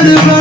Father.